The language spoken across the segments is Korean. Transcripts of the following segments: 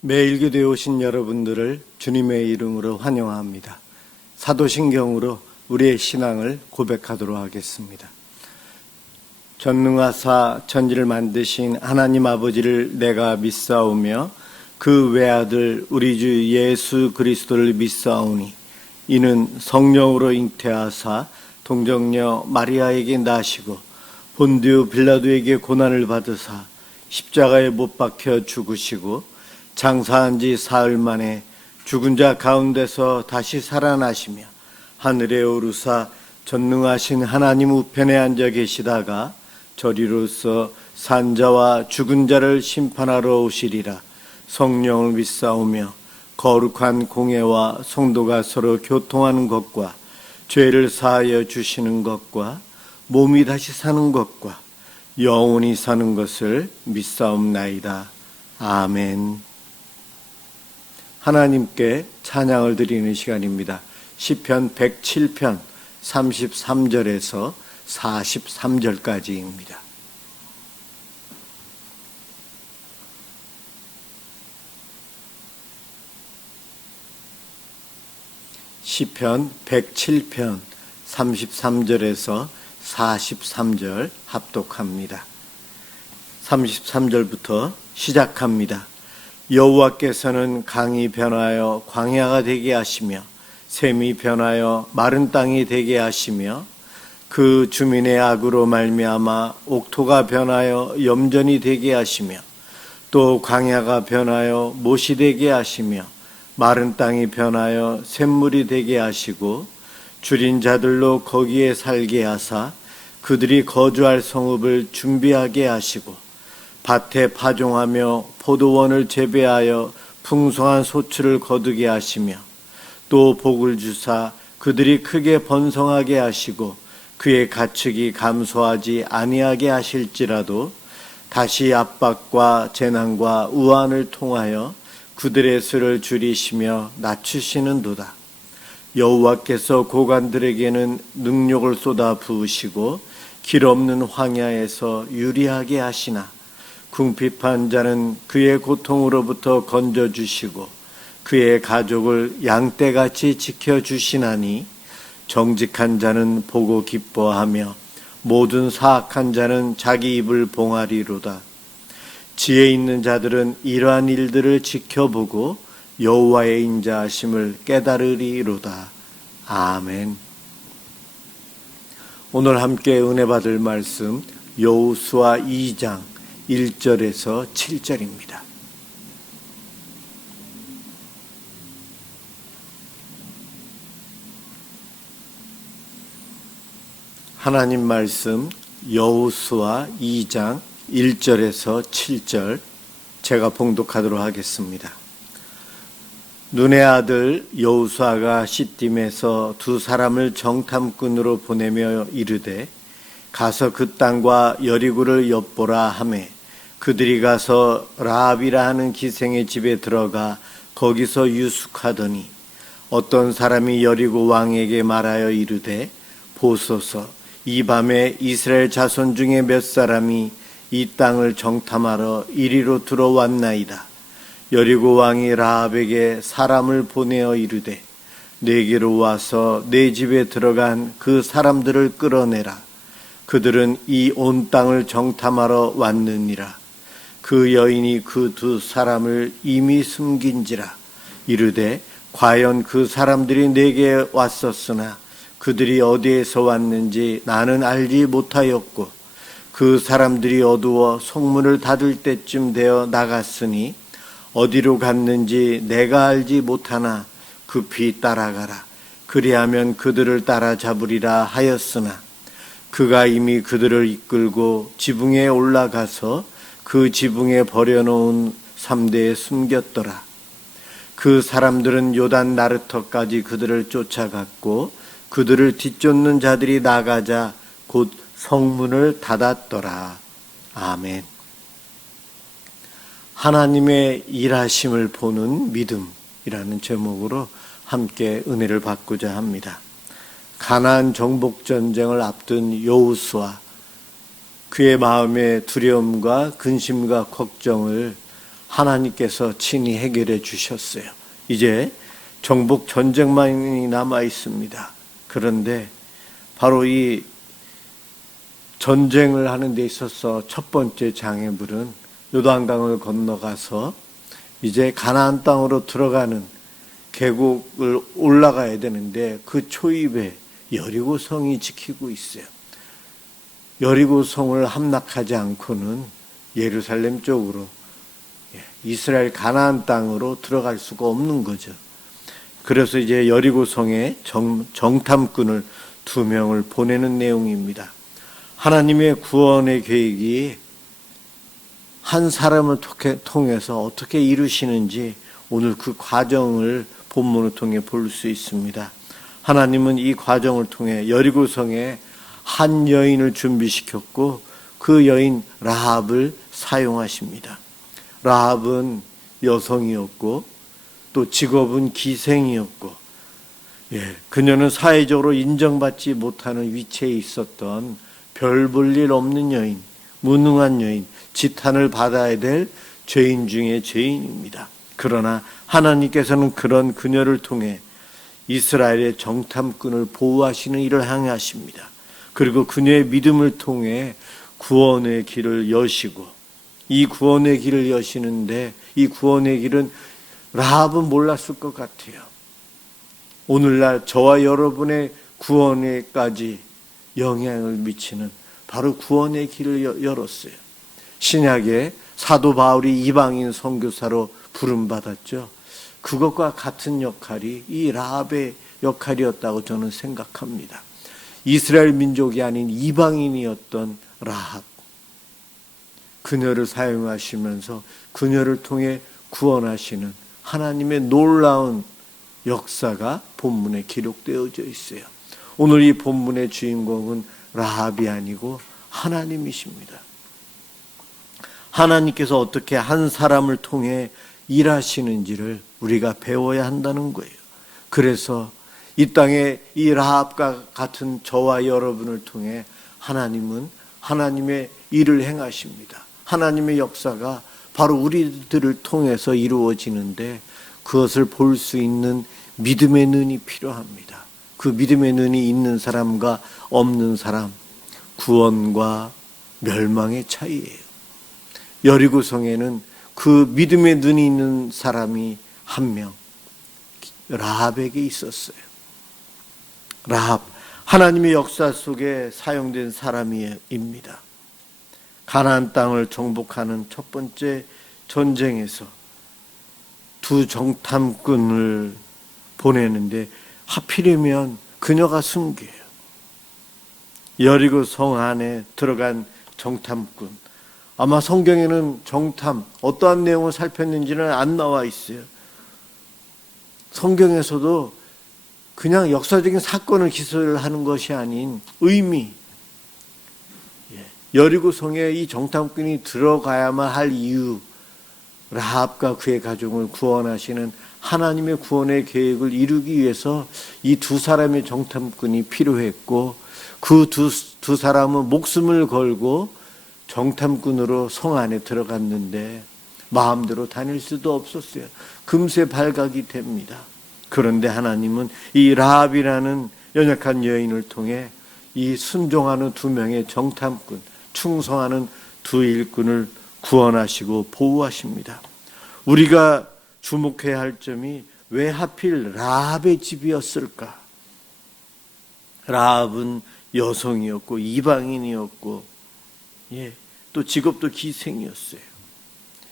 매일교대에 오신 여러분들을 주님의 이름으로 환영합니다. 사도신경으로 우리의 신앙을 고백하도록 하겠습니다. 전능하사 천지를 만드신 하나님 아버지를 내가 믿사오며 그 외아들 우리 주 예수 그리스도를 믿사오니 이는 성령으로 잉태하사 동정녀 마리아에게 나시고 본디오 빌라도에게 고난을 받으사 십자가에 못 박혀 죽으시고 장사한 지 사흘 만에 죽은 자 가운데서 다시 살아나시며 하늘에 오르사 전능하신 하나님 우편에 앉아 계시다가 저리로서 산자와 죽은 자를 심판하러 오시리라. 성령을 믿사오며 거룩한 공예와 성도가 서로 교통하는 것과 죄를 사하여 주시는 것과 몸이 다시 사는 것과 영원히 사는 것을 믿사옵나이다. 아멘. 하나님께 찬양을 드리는 시간입니다. 시편 107편 33절에서 43절까지입니다. 시편 107편 33절에서 43절 합독합니다. 33절부터 시작합니다. 여호와께서는 강이 변하여 광야가 되게 하시며 샘이 변하여 마른 땅이 되게 하시며 그 주민의 악으로 말미암아 옥토가 변하여 염전이 되게 하시며 또 광야가 변하여 못이 되게 하시며 마른 땅이 변하여 샘물이 되게 하시고 줄인 자들로 거기에 살게 하사 그들이 거주할 성읍을 준비하게 하시고 밭에 파종하며 포도원을 재배하여 풍성한 소출을 거두게 하시며 또 복을 주사 그들이 크게 번성하게 하시고 그의 가축이 감소하지 아니하게 하실지라도 다시 압박과 재난과 우환을 통하여 그들의 수를 줄이시며 낮추시는도다. 여호와께서 고관들에게는 능력을 쏟아 부으시고 길 없는 황야에서 유리하게 하시나 궁핍한 자는 그의 고통으로부터 건져주시고 그의 가족을 양떼같이 지켜주시나니 정직한 자는 보고 기뻐하며 모든 사악한 자는 자기 입을 봉하리로다. 지혜 있는 자들은 이러한 일들을 지켜보고 여호와의 인자하심을 깨달으리로다. 아멘. 오늘 함께 은혜 받을 말씀 여호수아 2장 1절에서 7절입니다. 하나님 말씀 여호수아 2장 1절에서 7절 제가 봉독하도록 하겠습니다. 눈의 아들 여호수아가 시딤에서 두 사람을 정탐꾼으로 보내며 이르되 가서 그 땅과 여리고를 엿보라 하매 그들이 가서 라합이라 하는 기생의 집에 들어가 거기서 유숙하더니 어떤 사람이 여리고 왕에게 말하여 이르되 보소서 이 밤에 이스라엘 자손 중에 몇 사람이 이 땅을 정탐하러 이리로 들어왔나이다. 여리고 왕이 라합에게 사람을 보내어 이르되 내게로 와서 내 집에 들어간 그 사람들을 끌어내라. 그들은 이 온 땅을 정탐하러 왔느니라. 그 여인이 그 두 사람을 이미 숨긴지라. 이르되 과연 그 사람들이 내게 왔었으나 그들이 어디에서 왔는지 나는 알지 못하였고 그 사람들이 어두워 성문을 닫을 때쯤 되어 나갔으니 어디로 갔는지 내가 알지 못하나 급히 따라가라. 그리하면 그들을 따라잡으리라 하였으나 그가 이미 그들을 이끌고 지붕에 올라가서 그 지붕에 버려놓은 삼대에 숨겼더라. 그 사람들은 요단 나르터까지 그들을 쫓아갔고 그들을 뒤쫓는 자들이 나가자 곧 성문을 닫았더라. 아멘. 하나님의 일하심을 보는 믿음이라는 제목으로 함께 은혜를 받고자 합니다. 가나안 정복 전쟁을 앞둔 여호수아, 그의 마음의 두려움과 근심과 걱정을 하나님께서 친히 해결해 주셨어요. 이제 정복 전쟁만이 남아 있습니다. 그런데 바로 이 전쟁을 하는 데 있어서 첫 번째 장애물은 요단강을 건너가서 이제 가나안 땅으로 들어가는 계곡을 올라가야 되는데 그 초입에 여리고성이 지키고 있어요. 여리고성을 함락하지 않고는 예루살렘 쪽으로 이스라엘 가나안 땅으로 들어갈 수가 없는 거죠. 그래서 이제 여리고성에 정탐꾼을 2명을 보내는 내용입니다. 하나님의 구원의 계획이 한 사람을 통해서 어떻게 이루시는지 오늘 그 과정을 본문을 통해 볼 수 있습니다. 하나님은 이 과정을 통해 여리고성에 한 여인을 준비시켰고 그 여인 라합을 사용하십니다. 라합은 여성이었고 또 직업은 기생이었고 그녀는 사회적으로 인정받지 못하는 위치에 있었던 별 볼 일 없는 여인, 무능한 여인, 지탄을 받아야 될 죄인 중에 죄인입니다. 그러나 하나님께서는 그런 그녀를 통해 이스라엘의 정탐꾼을 보호하시는 일을 행하십니다. 그리고 그녀의 믿음을 통해 구원의 길을 여시고 이 구원의 길을 여시는데 이 구원의 길은 라합은 몰랐을 것 같아요. 오늘날 저와 여러분의 구원에까지 영향을 미치는 바로 구원의 길을 열었어요. 신약에 사도 바울이 이방인 선교사로 부름받았죠. 그것과 같은 역할이 이 라합의 역할이었다고 저는 생각합니다. 이스라엘 민족이 아닌 이방인이었던 라합, 그녀를 사용하시면서 그녀를 통해 구원하시는 하나님의 놀라운 역사가 본문에 기록되어져 있어요. 오늘 이 본문의 주인공은 라합이 아니고 하나님이십니다. 하나님께서 어떻게 한 사람을 통해 일하시는지를 우리가 배워야 한다는 거예요. 그래서 이 땅에 이 라합과 같은 저와 여러분을 통해 하나님은 하나님의 일을 행하십니다. 하나님의 역사가 바로 우리들을 통해서 이루어지는데 그것을 볼 수 있는 믿음의 눈이 필요합니다. 그 믿음의 눈이 있는 사람과 없는 사람, 구원과 멸망의 차이예요. 여리고성에는 그 믿음의 눈이 있는 사람이 한 명, 라합에게 있었어요. 라합, 하나님의 역사 속에 사용된 사람입니다. 가나안 땅을 정복하는 첫 번째 전쟁에서 2 정탐꾼을 보내는데 하필이면 그녀가 승계예요. 여리고 성 안에 들어간 정탐꾼. 아마 성경에는 정탐, 어떠한 내용을 살폈는지는 안 나와 있어요. 성경에서도 그냥 역사적인 사건을 기술하는 것이 아닌 의미, 여리고 성에 이 정탐꾼이 들어가야만 할 이유, 라합과 그의 가족을 구원하시는 하나님의 구원의 계획을 이루기 위해서 이 2 사람의 정탐꾼이 필요했고 그 두 사람은 목숨을 걸고 정탐꾼으로 성 안에 들어갔는데 마음대로 다닐 수도 없었어요. 금세 발각이 됩니다. 그런데 하나님은 이 라합이라는 연약한 여인을 통해 이 순종하는 2명의 정탐꾼, 충성하는 2 일꾼을 구원하시고 보호하십니다. 우리가 주목해야 할 점이 왜 하필 라합의 집이었을까? 라합은 여성이었고 이방인이었고 또 직업도 기생이었어요.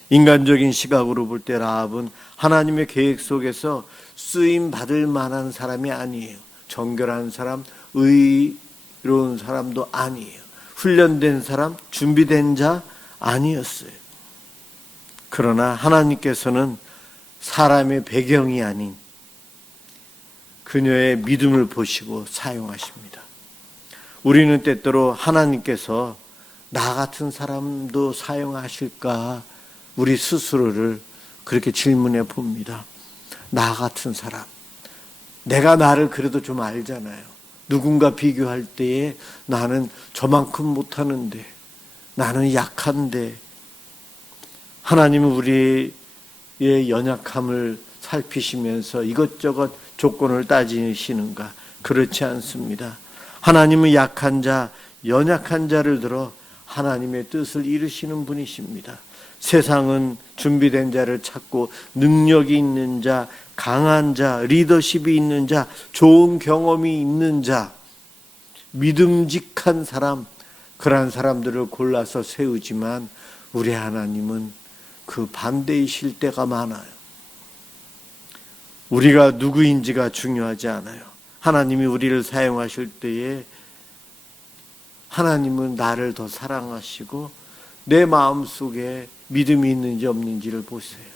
인간적인 시각으로 볼 때 라합은 하나님의 계획 속에서 쓰임 받을 만한 사람이 아니에요. 정결한 사람, 의로운 사람도 아니에요. 훈련된 사람, 준비된 자 아니었어요. 그러나 하나님께서는 사람의 배경이 아닌 그녀의 믿음을 보시고 사용하십니다. 우리는 때때로 하나님께서 나 같은 사람도 사용하실까 우리 스스로를 그렇게 질문해 봅니다. 나 같은 사람, 내가 나를 그래도 좀 알잖아요. 누군가 비교할 때에 나는 저만큼 못하는데, 나는 약한데, 하나님은 우리의 연약함을 살피시면서 이것저것 조건을 따지시는가? 그렇지 않습니다. 하나님은 약한 자, 연약한 자를 들어 하나님의 뜻을 이루시는 분이십니다. 세상은 준비된 자를 찾고 능력이 있는 자, 강한 자, 리더십이 있는 자, 좋은 경험이 있는 자, 믿음직한 사람, 그러한 사람들을 골라서 세우지만 우리 하나님은 그 반대이실 때가 많아요. 우리가 누구인지가 중요하지 않아요. 하나님이 우리를 사용하실 때에 하나님은 나를 더 사랑하시고 내 마음속에 믿음이 있는지 없는지를 보세요.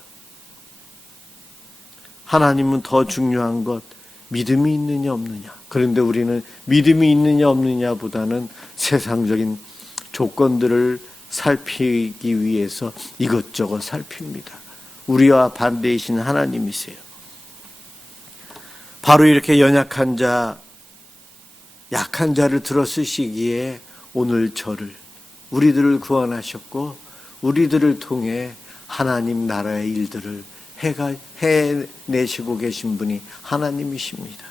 하나님은 더 중요한 것, 믿음이 있느냐 없느냐. 그런데 우리는 믿음이 있느냐 없느냐보다는 세상적인 조건들을 살피기 위해서 이것저것 살핍니다. 우리와 반대이신 하나님이세요. 바로 이렇게 연약한 자, 약한 자를 들어 쓰시기에 오늘 저를, 우리들을 구원하셨고 우리들을 통해 하나님 나라의 일들을 해내시고 계신 분이 하나님이십니다.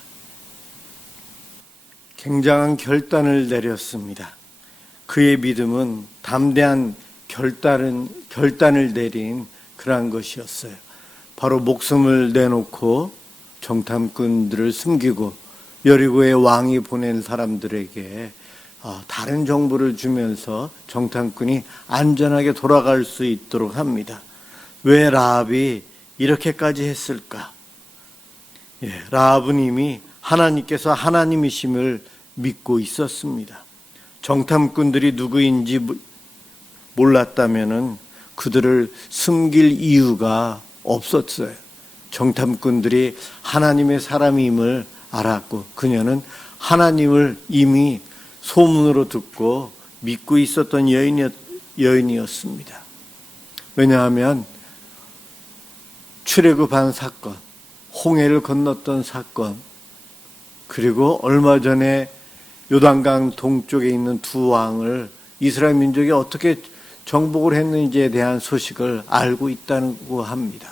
굉장한 결단을 내렸습니다. 그의 믿음은 담대한 결단을 내린 그러한 것이었어요. 바로 목숨을 내놓고 정탐꾼들을 숨기고 여리고의 왕이 보낸 사람들에게 다른 정보를 주면서 정탐꾼이 안전하게 돌아갈 수 있도록 합니다. 왜 라합이 이렇게까지 했을까? 라합은 이미 하나님께서 하나님이심을 믿고 있었습니다. 정탐꾼들이 누구인지 몰랐다면은 그들을 숨길 이유가 없었어요. 정탐꾼들이 하나님의 사람임을 알았고 그녀는 하나님을 이미 소문으로 듣고 믿고 있었던 여인이었습니다. 왜냐하면 출애굽한 사건, 홍해를 건넜던 사건, 그리고 얼마 전에 요단강 동쪽에 있는 두 왕을 이스라엘 민족이 어떻게 정복을 했는지에 대한 소식을 알고 있다고 합니다.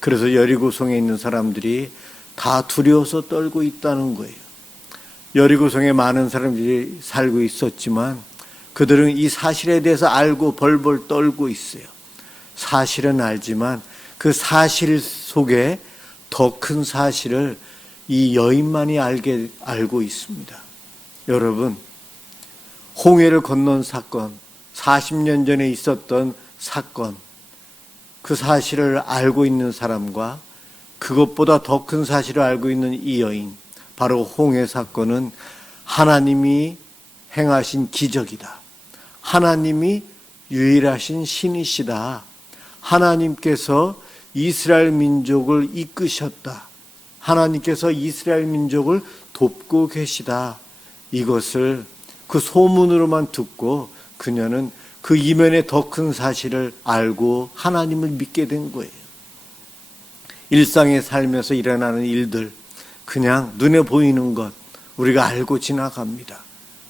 그래서 여리고성에 있는 사람들이 다 두려워서 떨고 있다는 거예요. 여리고성에 많은 사람들이 살고 있었지만 그들은 이 사실에 대해서 알고 벌벌 떨고 있어요. 사실은 알지만 그 사실 속에 더 큰 사실을 이 여인만이 알고 있습니다. 여러분, 홍해를 건넌 사건, 40년 전에 있었던 사건, 그 사실을 알고 있는 사람과 그것보다 더 큰 사실을 알고 있는 이 여인, 바로 홍해 사건은 하나님이 행하신 기적이다. 하나님이 유일하신 신이시다. 하나님께서 이스라엘 민족을 이끄셨다. 하나님께서 이스라엘 민족을 돕고 계시다. 이것을 그 소문으로만 듣고 그녀는 그 이면에 더 큰 사실을 알고 하나님을 믿게 된 거예요. 일상에 살면서 일어나는 일들, 그냥 눈에 보이는 것 우리가 알고 지나갑니다.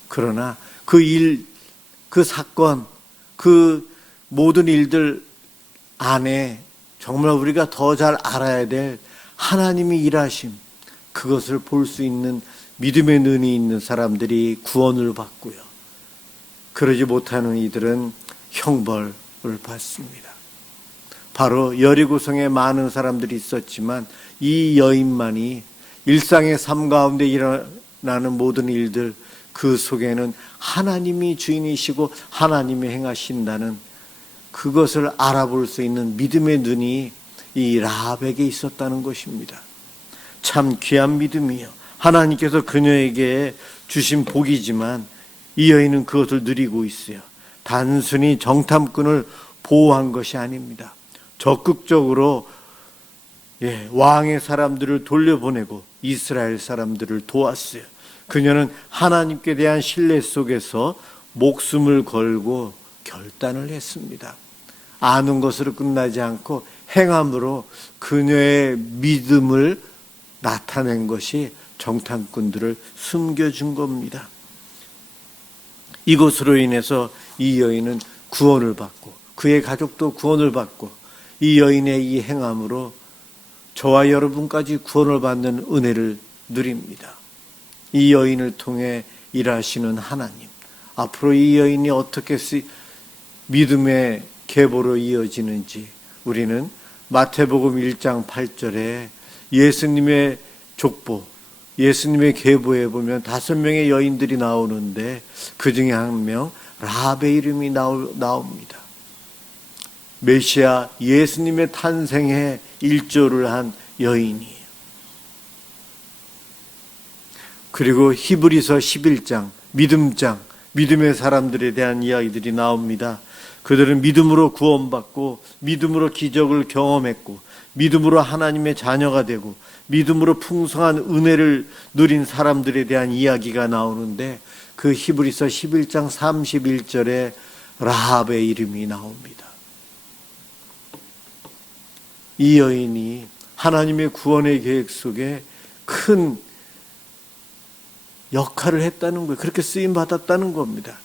그러나 그 일, 그 사건, 그 모든 일들 안에 정말 우리가 더 잘 알아야 될 하나님이 일하심, 그것을 볼 수 있는 믿음의 눈이 있는 사람들이 구원을 받고요. 그러지 못하는 이들은 형벌을 받습니다. 바로 여리고성에 많은 사람들이 있었지만 이 여인만이 일상의 삶 가운데 일어나는 모든 일들, 그 속에는 하나님이 주인이시고 하나님이 행하신다는 그것을 알아볼 수 있는 믿음의 눈이 이 라합에게 있었다는 것입니다. 참 귀한 믿음이요. 하나님께서 그녀에게 주신 복이지만 이 여인은 그것을 누리고 있어요. 단순히 정탐꾼을 보호한 것이 아닙니다. 적극적으로 왕의 사람들을 돌려보내고 이스라엘 사람들을 도왔어요. 그녀는 하나님께 대한 신뢰 속에서 목숨을 걸고 결단을 했습니다. 아는 것으로 끝나지 않고 행함으로 그녀의 믿음을 나타낸 것이 정탐꾼들을 숨겨준 겁니다. 이것으로 인해서 이 여인은 구원을 받고 그의 가족도 구원을 받고 이 여인의 이 행함으로 저와 여러분까지 구원을 받는 은혜를 누립니다. 이 여인을 통해 일하시는 하나님, 앞으로 이 여인이 어떻게 믿음의 계보로 이어지는지 우리는 마태복음 1장 8절에 예수님의 족보, 예수님의 계보에 보면 5명의 여인들이 나오는데 그 중에 한 명 라합의 이름이 나옵니다. 메시아 예수님의 탄생에 일조를 한 여인이에요. 그리고 히브리서 11장 믿음장, 믿음의 사람들에 대한 이야기들이 나옵니다. 그들은 믿음으로 구원받고 믿음으로 기적을 경험했고 믿음으로 하나님의 자녀가 되고 믿음으로 풍성한 은혜를 누린 사람들에 대한 이야기가 나오는데 그 히브리서 11장 31절에 라합의 이름이 나옵니다. 이 여인이 하나님의 구원의 계획 속에 큰 역할을 했다는 거예요. 그렇게 쓰임 받았다는 겁니다.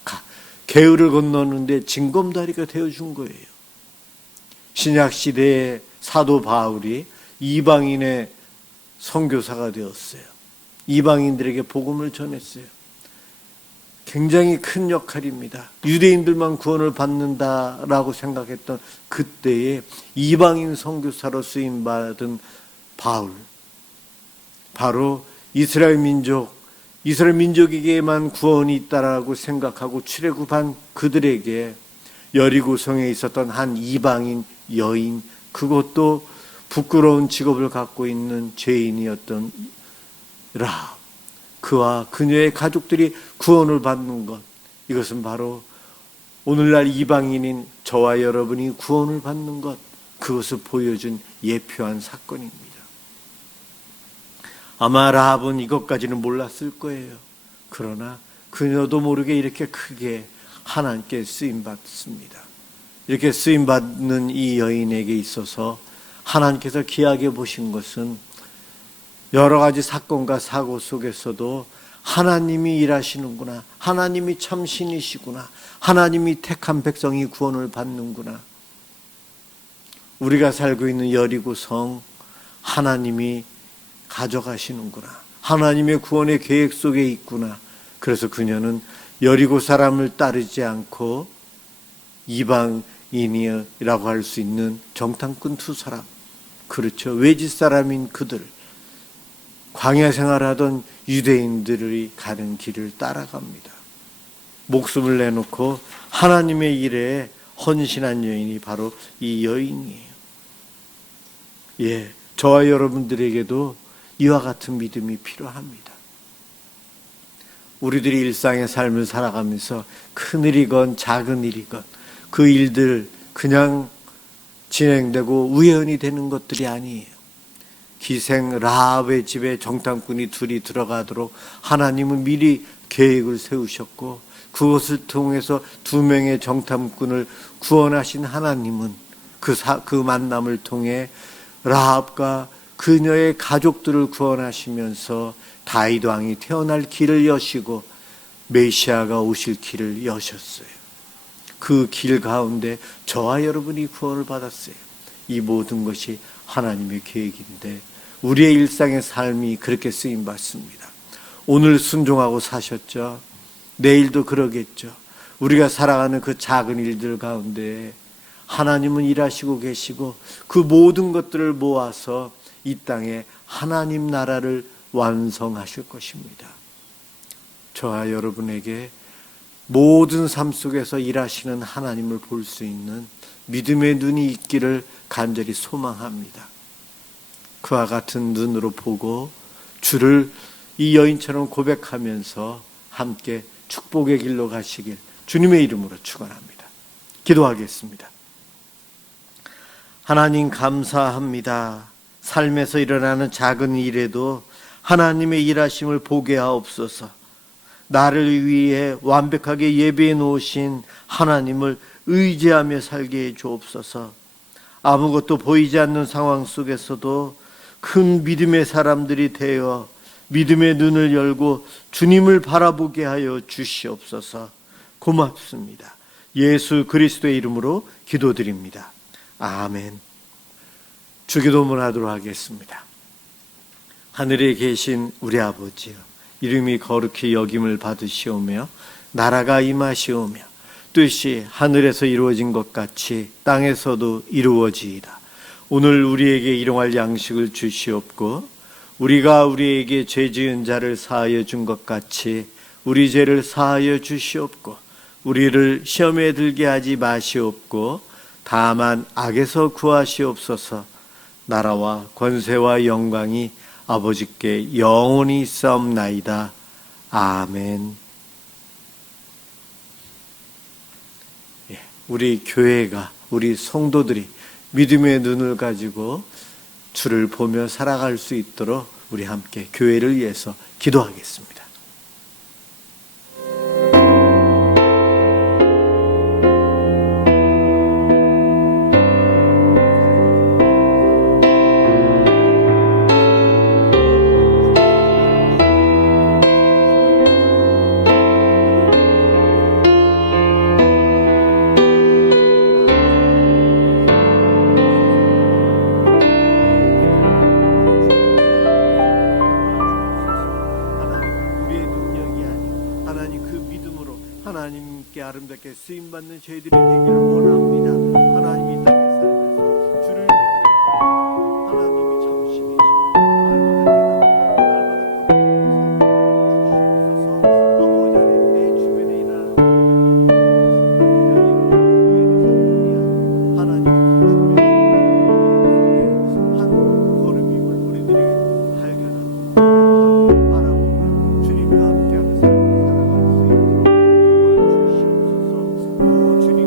게으를 건너는데 징검다리가 되어준 거예요. 신약 시대의 사도 바울이 이방인의 선교사가 되었어요. 이방인들에게 복음을 전했어요. 굉장히 큰 역할입니다. 유대인들만 구원을 받는다라고 생각했던 그때에 이방인 선교사로 쓰임 받은 바울, 바로 이스라엘 민족에게만 구원이 있다라고 생각하고 출애굽한 그들에게 여리고성에 있었던 한 이방인 여인, 그것도 부끄러운 직업을 갖고 있는 죄인이었던 라합, 그와 그녀의 가족들이 구원을 받는 것, 이것은 바로 오늘날 이방인인 저와 여러분이 구원을 받는 것, 그것을 보여준 예표한 사건입니다. 아마 라합은 이것까지는 몰랐을 거예요. 그러나 그녀도 모르게 이렇게 크게 하나님께 쓰임받습니다. 이렇게 쓰임받는 이 여인에게 있어서 하나님께서 귀하게 보신 것은 여러 가지 사건과 사고 속에서도 하나님이 일하시는구나, 하나님이 참 신이시구나, 하나님이 택한 백성이 구원을 받는구나, 우리가 살고 있는 여리고성 하나님이 가져가시는구나, 하나님의 구원의 계획 속에 있구나. 그래서 그녀는 여리고 사람을 따르지 않고 이방인이라고 할 수 있는 정탐꾼 2사람, 그렇죠, 외지 사람인 그들, 광야 생활하던 유대인들이 가는 길을 따라갑니다. 목숨을 내놓고 하나님의 일에 헌신한 여인이 바로 이 여인이에요. 예, 저와 여러분들에게도 이와 같은 믿음이 필요합니다. 우리들이 일상의 삶을 살아가면서 큰 일이건 작은 일이건 그 일들 그냥 진행되고 우연히 되는 것들이 아니에요. 기생 라합의 집에 정탐꾼이 2이 들어가도록 하나님은 미리 계획을 세우셨고, 그것을 통해서 2명의 정탐꾼을 구원하신 하나님은 그 만남을 통해 라합과 그녀의 가족들을 구원하시면서 다윗 왕이 태어날 길을 여시고 메시아가 오실 길을 여셨어요. 그 길 가운데 저와 여러분이 구원을 받았어요. 이 모든 것이 하나님의 계획인데 우리의 일상의 삶이 그렇게 쓰임받습니다. 오늘 순종하고 사셨죠? 내일도 그러겠죠. 우리가 살아가는 그 작은 일들 가운데 하나님은 일하시고 계시고 그 모든 것들을 모아서 이 땅에 하나님 나라를 완성하실 것입니다. 저와 여러분에게 모든 삶 속에서 일하시는 하나님을 볼 수 있는 믿음의 눈이 있기를 간절히 소망합니다. 그와 같은 눈으로 보고 주를 이 여인처럼 고백하면서 함께 축복의 길로 가시길 주님의 이름으로 축원합니다. 기도하겠습니다. 하나님 감사합니다. 삶에서 일어나는 작은 일에도 하나님의 일하심을 보게 하옵소서. 나를 위해 완벽하게 예배해 놓으신 하나님을 의지하며 살게 해 주옵소서. 아무것도 보이지 않는 상황 속에서도 큰 믿음의 사람들이 되어 믿음의 눈을 열고 주님을 바라보게 하여 주시옵소서. 고맙습니다. 예수 그리스도의 이름으로 기도드립니다. 아멘. 주기도문 하도록 하겠습니다. 하늘에 계신 우리 아버지여, 이름이 거룩히 여김을 받으시오며 나라가 임하시오며 뜻이 하늘에서 이루어진 것 같이 땅에서도 이루어지이다. 오늘 우리에게 일용할 양식을 주시옵고 우리가 우리에게 죄 지은 자를 사하여 준 것 같이 우리 죄를 사하여 주시옵고 우리를 시험에 들게 하지 마시옵고 다만 악에서 구하시옵소서. 나라와 권세와 영광이 아버지께 영원히 있사옵나이다. 아멘. 우리 교회가, 우리 성도들이 믿음의 눈을 가지고 주를 보며 살아갈 수 있도록 우리 함께 교회를 위해서 기도하겠습니다. 하나님께 아름답게 쓰임받는 저희들이 되기를 원합니다. 하나님 이 땅에 살면서 주를 믿는 하나님이 참으시 계시고 날마다 깨닫고 날마다 주시옵소서. 아버지 하나님 내 주변에 일하는 하나님께서 한 걸음임을 우리들에게 발견하고 바라보며 주님과 함께하는 삶을 살아갈 수 있도록 주님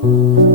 주